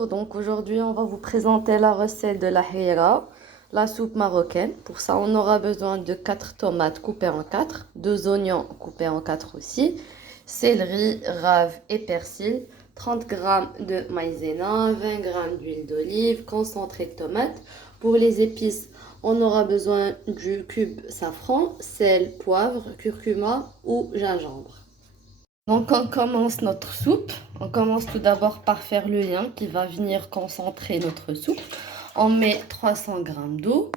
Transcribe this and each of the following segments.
Bonjour, donc aujourd'hui on va vous présenter la recette de la harira, la soupe marocaine. Pour ça on aura besoin de 4 tomates coupées en 4, 2 oignons coupés en 4 aussi, céleri, rave et persil, 30 g de maïzena, 20 g d'huile d'olive, concentré de tomate. Pour les épices, on aura besoin du cube safran, sel, poivre, curcuma ou gingembre. Donc on commence notre soupe. On commence tout d'abord par faire le lien qui va venir concentrer notre soupe. On met 300 g d'eau,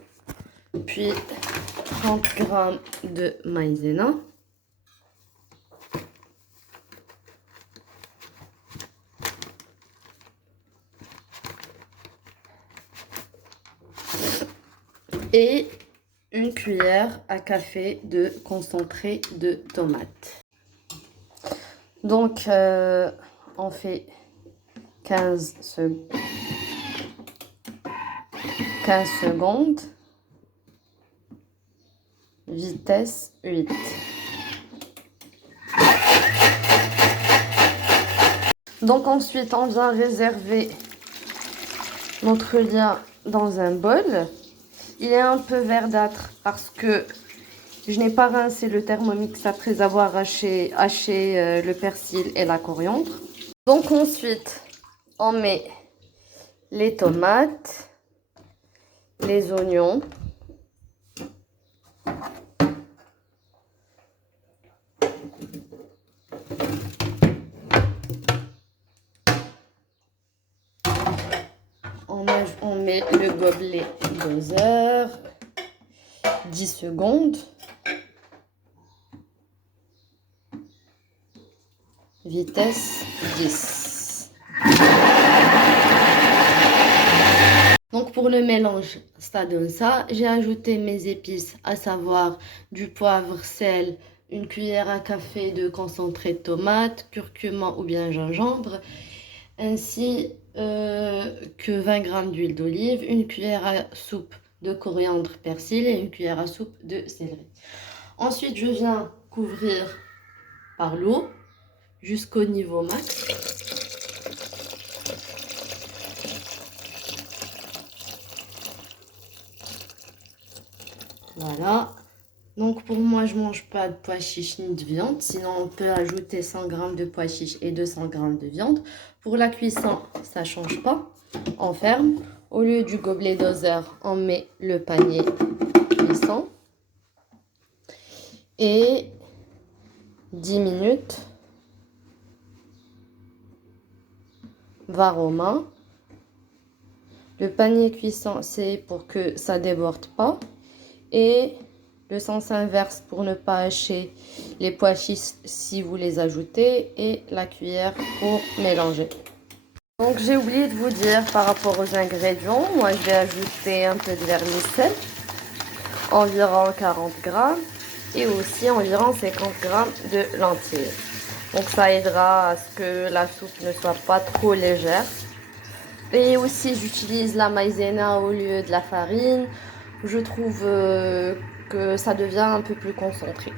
puis 30 g de maïzena. Et une cuillère à café de concentré de tomate. Donc on fait 15 secondes, vitesse 8. Donc ensuite on vient réserver notre lien dans un bol. Il est un peu verdâtre parce que je n'ai pas rincé le Thermomix après avoir haché le persil et la coriandre. Donc ensuite, on met les tomates, les oignons, on met le gobelet doser, 10 secondes. Vitesse 10. Donc pour le mélange, ça donne ça. J'ai ajouté mes épices, à savoir du poivre, sel, une cuillère à café de concentré de tomate, curcuma ou bien gingembre, ainsi que 20 g d'huile d'olive, une cuillère à soupe de coriandre, persil et une cuillère à soupe de céleri. Ensuite, je viens couvrir par l'eau jusqu'au niveau max. Voilà. Donc pour moi, je mange pas de pois chiches ni de viande. Sinon, on peut ajouter 100 g de pois chiches et 200 g de viande. Pour la cuisson, ça change pas. On ferme. Au lieu du gobelet doser, on met le panier cuisson. Et 10 minutes. Var aux mains. Le panier cuisson, c'est pour que ça déborde pas. Et le sens inverse pour ne pas hacher les pois chiches si vous les ajoutez. Et la cuillère pour mélanger. Donc j'ai oublié de vous dire par rapport aux ingrédients. Moi je vais ajouter un peu de vermicelle. Environ 40 g. Et aussi environ 50 g de lentilles. Donc ça aidera à ce que la soupe ne soit pas trop légère. Et aussi j'utilise la maïzena au lieu de la farine. Je trouve que ça devient un peu plus concentré.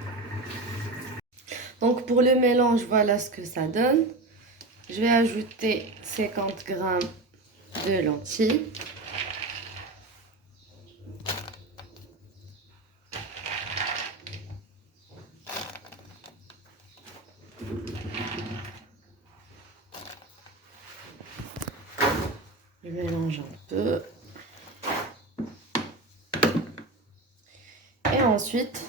Donc pour le mélange, voilà ce que ça donne. Je vais ajouter 50 g de lentilles. Je mélange un peu. Et ensuite,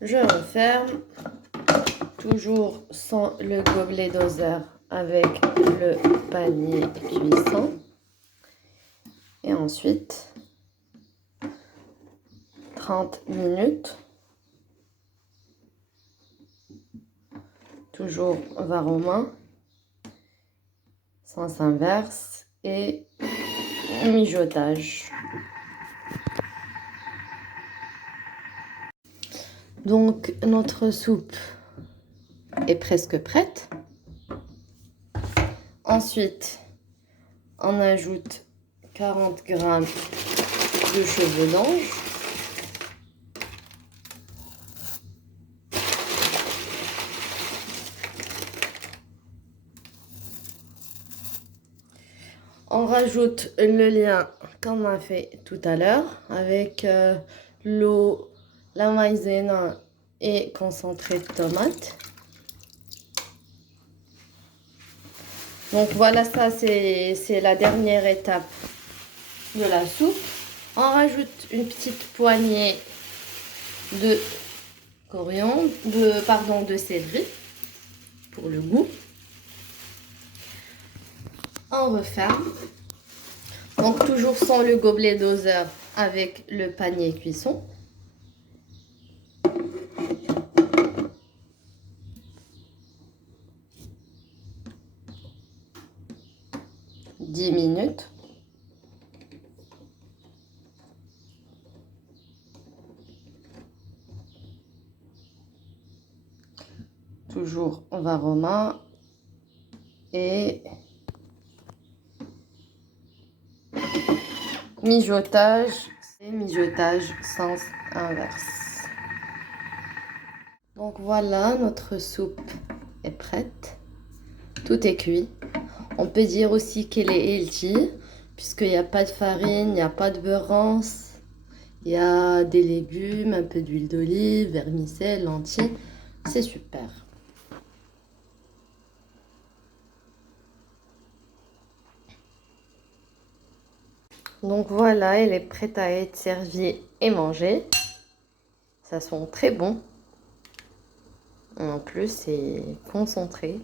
je referme, toujours sans le gobelet doser, avec le panier cuisson. Et ensuite, 30 minutes. Toujours var aux mains, sens inverse et mijotage. Donc notre soupe est presque prête. Ensuite, on ajoute 40 g de cheveux d'ange. On rajoute le lien qu'on a fait tout à l'heure avec l'eau, la maïzena et concentré de tomate. Donc voilà, ça c'est la dernière étape de la soupe. On rajoute une petite poignée de coriandre, de céleri pour le goût. On referme. Donc toujours sans le gobelet doseur avec le panier cuisson. « 10 minutes. Toujours varoma et mijotage et mijotage sens inverse. Donc voilà, notre soupe est prête. Tout est cuit. On peut dire aussi qu'elle est healthy puisqu'il n'y a pas de farine, il n'y a pas de beurre rance. Il y a des légumes, un peu d'huile d'olive, vermicelle, lentilles. C'est super. Donc voilà, elle est prête à être servie et mangée. Ça sent très bon. En plus, c'est concentré.